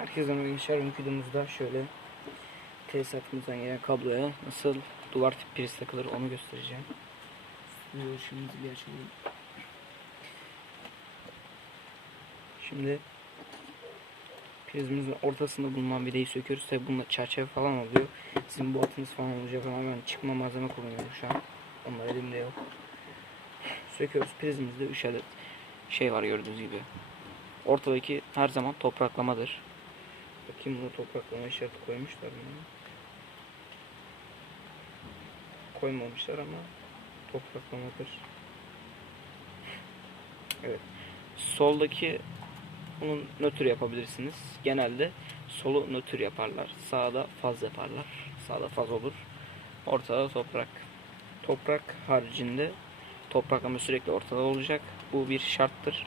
Herkese merhaba videomuzda şöyle tesisatımızdan gelen kabloya nasıl duvar tip priz takılır onu göstereceğim. Işığımızı bir açalım. Şimdi prizimizin ortasında bulunan vidayı söküyoruz. Tabi bunda çerçeve falan oluyor. Sizin bu atınız falan olacak ama ben çıkma malzeme kullanıyorum şu an. Onlar elimde yok. Söküyoruz. Prizimizde 3 adet şey var gördüğünüz gibi. Ortadaki her zaman topraklamadır. Bakayım bunu topraklama işareti koymuşlar mı? Koymamışlar ama topraklamadır. Evet. Soldaki bunun nötr yapabilirsiniz. Genelde solu nötr yaparlar. Sağda faz yaparlar. Sağda faz olur. Ortada toprak. Toprak haricinde topraklama sürekli ortada olacak. Bu bir şarttır.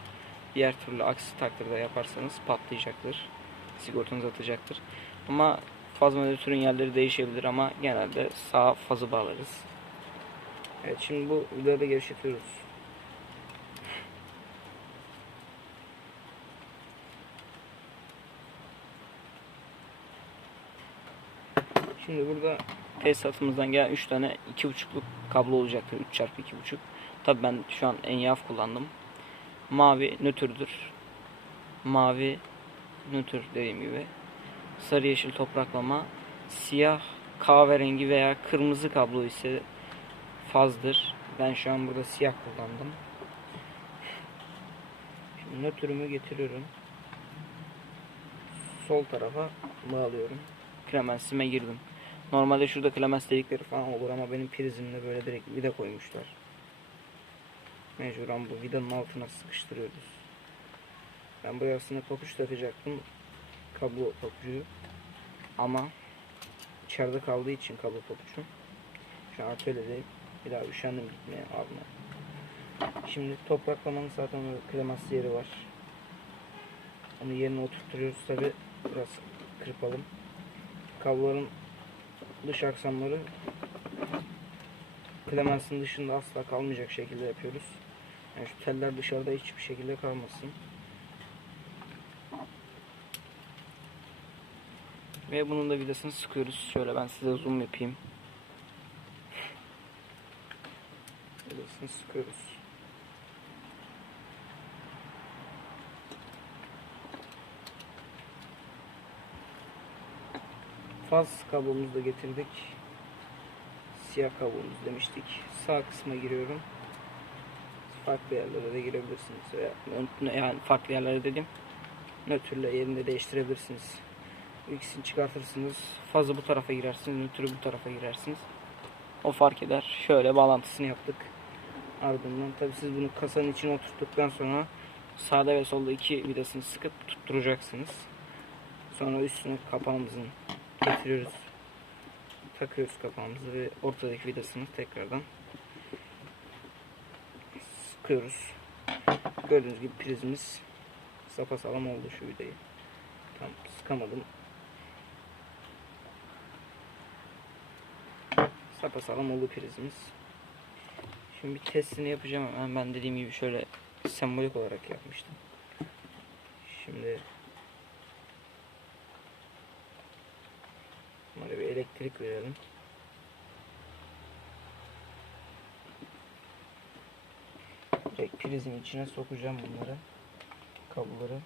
Diğer türlü aksi takdirde yaparsanız patlayacaktır. Sigortanız atacaktır. Ama faz monitörün yerleri değişebilir ama genelde sağ fazı bağlarız. Evet şimdi bu vidaları gevşetiyoruz. Şimdi burada tesisatımızdan gelen 3 tane 2.5'luk kablo olacaktır. 3 çarpı 2.5. Tabi ben şu an enyaf kullandım. Mavi nötrdür. Mavi nötr dediğim gibi. Sarı yeşil topraklama. Siyah kahverengi veya kırmızı kablo ise fazdır. Ben şu an burada siyah kullandım. Şimdi nötrümü getiriyorum. Sol tarafa bağlıyorum. Klemensime girdim. Normalde şurada klemens delikleri falan olur ama benim prizimde böyle direkt vida koymuşlar. Mecburen bu vidanın altına sıkıştırıyoruz. Ben buraya aslında papuç takacaktım. Kablo papucu. Ama içeride kaldığı için kablo papucum. Şu an atölyedeyim. Bir daha üşendim gitmeye almaya. Şimdi topraklamanın zaten o kremaslı yeri var. Onu yerine oturtturuyoruz tabi. Biraz kırpalım. Kabloların dış aksamları Clemens'in dışında asla kalmayacak şekilde yapıyoruz. Yani şu teller dışarıda hiçbir şekilde kalmasın. Ve bunun da vidasını sıkıyoruz. Şöyle ben size zoom yapayım. Vidasını sıkıyoruz. Faz kablomuzu da getirdik. Siyah kablomuz demiştik. Sağ kısma giriyorum. Farklı yerlere de girebilirsiniz. Yani farklı yerlere dedim. Nötrle yerinde değiştirebilirsiniz. İkisini çıkartırsınız. Fazı bu tarafa girersiniz. Nötrü bu tarafa girersiniz. O fark eder. Şöyle bağlantısını yaptık. Ardından tabi siz bunu kasanın içine oturttuktan sonra sağda ve solda iki vidasını sıkıp tutturacaksınız. Sonra üstüne kapağımızın getiriyoruz. Takıyoruz kapağımızı ve ortadaki vidasını tekrardan sıkıyoruz. Gördüğünüz gibi prizimiz sapasağlam oldu şu vidayı. Tam sıkamadım. Sapasağlam oldu prizimiz. Şimdi bir testini yapacağım hemen. Ben dediğim gibi şöyle sembolik olarak yapmıştım. Şimdi Böyle bir elektrik verelim. Direkt prizin içine sokacağım bunları. Kabloları.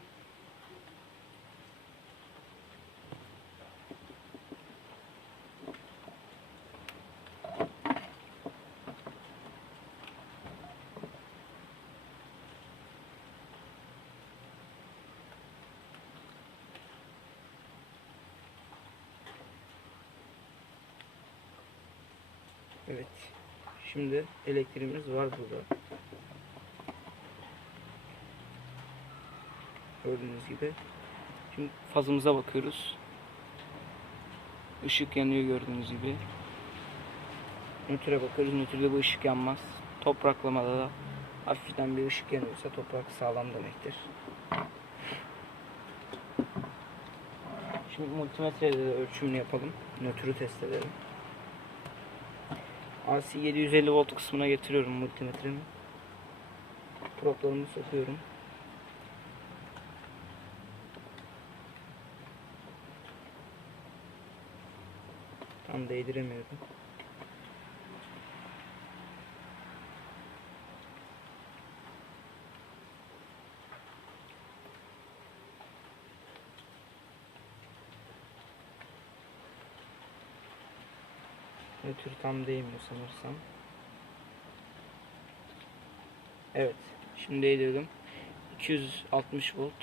Evet. Şimdi elektriğimiz var burada. Gördüğünüz gibi. Şimdi fazımıza bakıyoruz. Işık yanıyor gördüğünüz gibi. Nötre bakıyoruz. Nötrde bu ışık yanmaz. Topraklamada da hafiften bir ışık yanıyorsa toprak sağlam demektir. Şimdi multimetreyle de ölçümünü yapalım. Nötrü test edelim. AC 750 volt kısmına getiriyorum multimetremi. Proplarımı sokuyorum. Tam değdiremiyorum. Nötr tam değmiyor sanırsam. Evet. Şimdi değdirdim. 260 volt.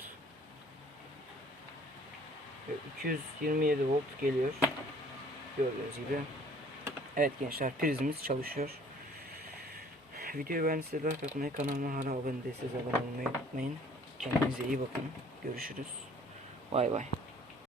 Ve 227 volt geliyor. Gördüğünüz gibi. Evet gençler prizimiz çalışıyor. Videoyu beğendiyseniz like atmayı, kanalıma hala abone değilseniz abone olmayı unutmayın. Kendinize iyi bakın. Görüşürüz. Bay bay.